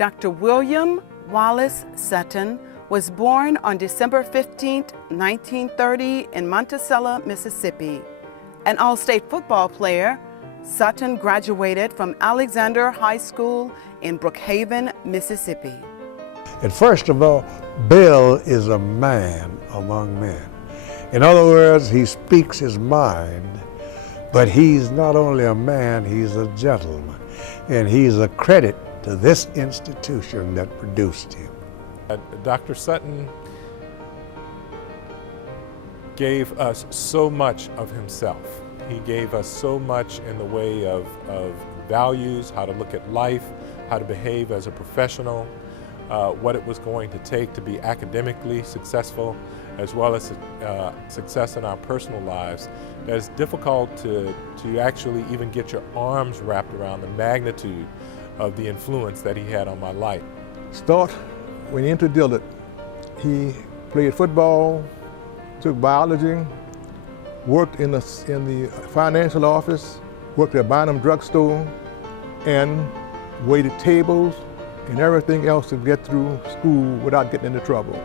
Dr. William Wallace Sutton was born on December 15, 1930 in Monticello, Mississippi. An all-state football player, Sutton graduated from Alexander High School in Brookhaven, Mississippi. And first of all, Bill is a man among men. In other words, he speaks his mind, but he's not only a man, he's a gentleman. And he's a credit to this institution that produced him. Dr. Sutton gave us so much of himself. He gave us so much in the way of values, how to look at life, how to behave as a professional, what it was going to take to be academically successful, as well as success in our personal lives. That it's difficult to actually even get your arms wrapped around the magnitude of the influence that he had on my life. Start when he entered Dillard. He played football, took biology, worked in the financial office, worked at Bynum Drugstore, and waited tables and everything else to get through school without getting into trouble.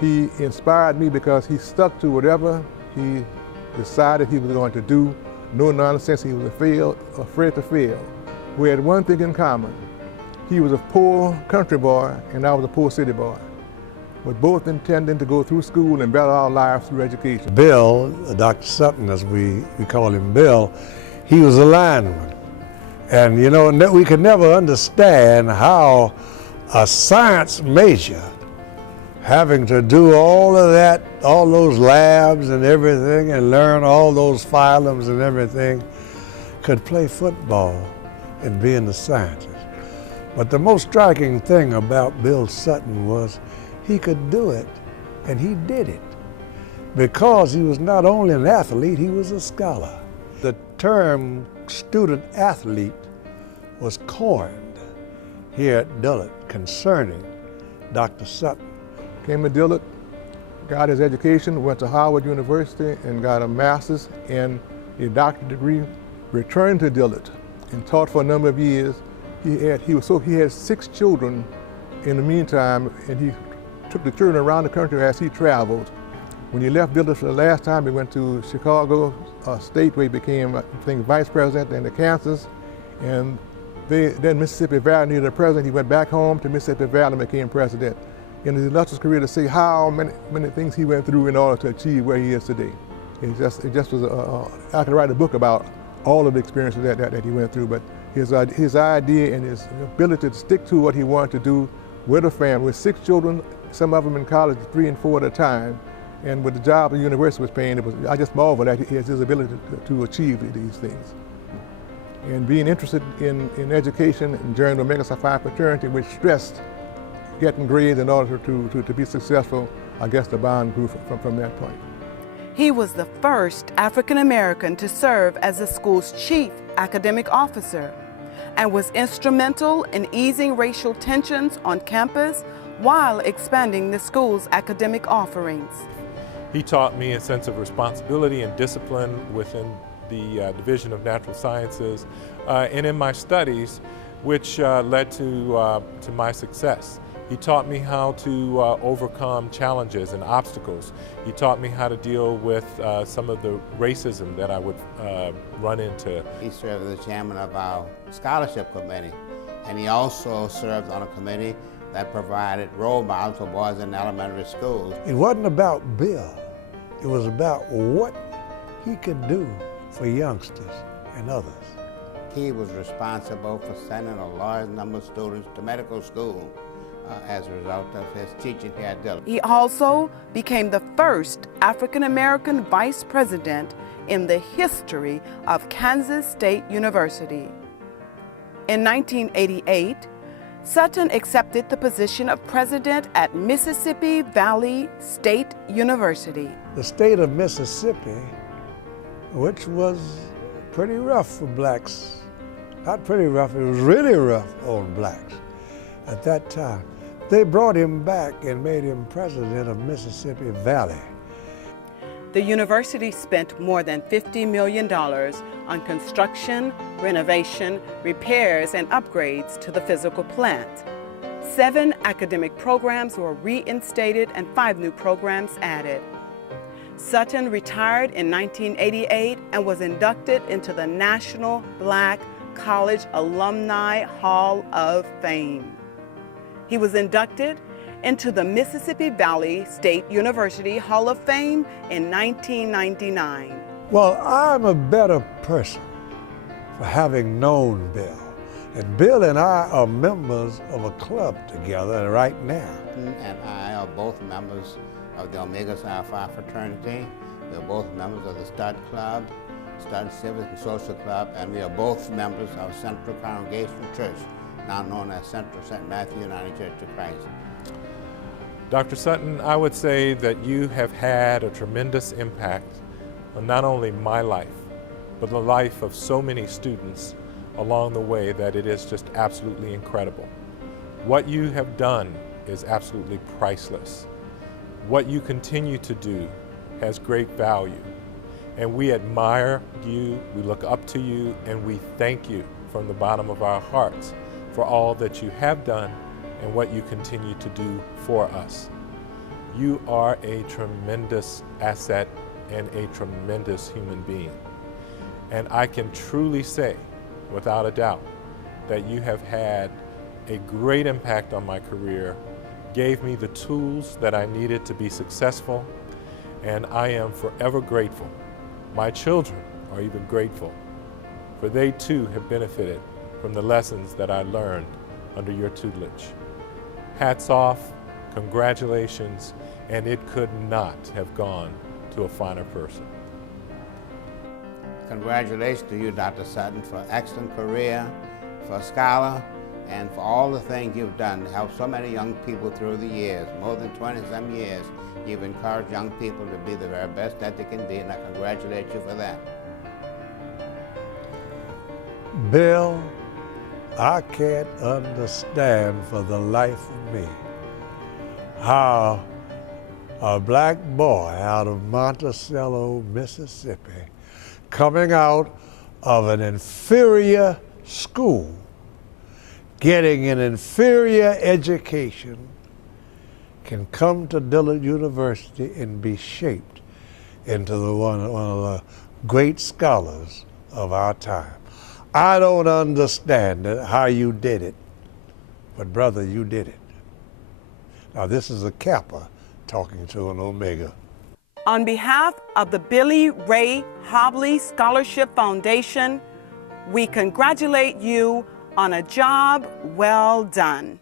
He inspired me because he stuck to whatever he decided he was going to do. No nonsense, he was afraid to fail. We had one thing in common. He was a poor country boy and I was a poor city boy. We're both intending to go through school and better our lives through education. Bill, Dr. Sutton, as we call him Bill, he was a lineman. And you know, we could never understand how a science major having to do all of that, all those labs and everything, and learn all those phylums and everything, could play football and be in the sciences. But the most striking thing about Bill Sutton was he could do it, and he did it, because he was not only an athlete, he was a scholar. The term student athlete was coined here at Dillard concerning Dr. Sutton. Came to Dillard, got his education, went to Howard University and got a master's and a doctorate degree, returned to Dillard and taught for a number of years. He had 6 children in the meantime, and he took the children around the country as he traveled. When he left Dillard for the last time, he went to Chicago State, where he became, I think, vice president, and to Kansas. And then Mississippi Valley needed a president. He went back home to Mississippi Valley and became president. In his illustrious career, to say how many things he went through in order to achieve where he is today. It just was I could write a book about all of the experiences that he went through, but his idea and his ability to stick to what he wanted to do with a family, with 6 children, some of them in college 3 and 4 at a time, and with the job the university was paying, I just marveled at his ability to achieve these things. And being interested in education and joining the Omega Psi Phi fraternity, which stressed getting grades in order to be successful, I guess the bond grew from that point. He was the first African American to serve as the school's chief academic officer and was instrumental in easing racial tensions on campus while expanding the school's academic offerings. He taught me a sense of responsibility and discipline within the Division of Natural Sciences and in my studies, which led to my success. He taught me how to overcome challenges and obstacles. He taught me how to deal with some of the racism that I would run into. He served as the chairman of our scholarship committee, and he also served on a committee that provided role models for boys in elementary schools. It wasn't about Bill. It was about what he could do for youngsters and others. He was responsible for sending a large number of students to medical school as a result of his teaching here at Dillard. He also became the first African American vice president in the history of Kansas State University. In 1988, Sutton accepted the position of president at Mississippi Valley State University. The state of Mississippi, which was pretty rough for blacks, not pretty rough, it was really rough on blacks at that time. They brought him back and made him president of Mississippi Valley. The university spent more than $50 million on construction, renovation, repairs, and upgrades to the physical plant. 7 academic programs were reinstated and 5 new programs added. Sutton retired in 1988 and was inducted into the National Black College Alumni Hall of Fame. He was inducted into the Mississippi Valley State University Hall of Fame in 1999. Well, I'm a better person for having known Bill. And Bill and I are members of a club together right now. And I are both members of the Omega Psi Phi fraternity. We're both members of the Stud Club, Stud Civic and Social Club, and we are both members of Central Congregational Church, now known as Central St. Matthew United Church of Christ. Dr. Sutton, I would say that you have had a tremendous impact on not only my life, but the life of so many students along the way that it is just absolutely incredible. What you have done is absolutely priceless. What you continue to do has great value, and we admire you, we look up to you, and we thank you from the bottom of our hearts for all that you have done and what you continue to do for us. You are a tremendous asset and a tremendous human being. And I can truly say, without a doubt, that you have had a great impact on my career, gave me the tools that I needed to be successful, and I am forever grateful. My children are even grateful, for they too have benefited from the lessons that I learned under your tutelage. Hats off, congratulations, and it could not have gone to a finer person. Congratulations to you, Dr. Sutton, for an excellent career, for Gala, and for all the things you've done to help so many young people through the years. More than 20-some years, you've encouraged young people to be the very best that they can be, and I congratulate you for that. Bill, I can't understand for the life of me how a black boy out of Monticello, Mississippi, coming out of an inferior school, getting an inferior education, can come to Dillard University and be shaped into one of the great scholars of our time. I don't understand how you did it, but brother, you did it. Now this is a Kappa talking to an Omega. On behalf of the Billy Ray Hobley Scholarship Foundation, we congratulate you on a job well done.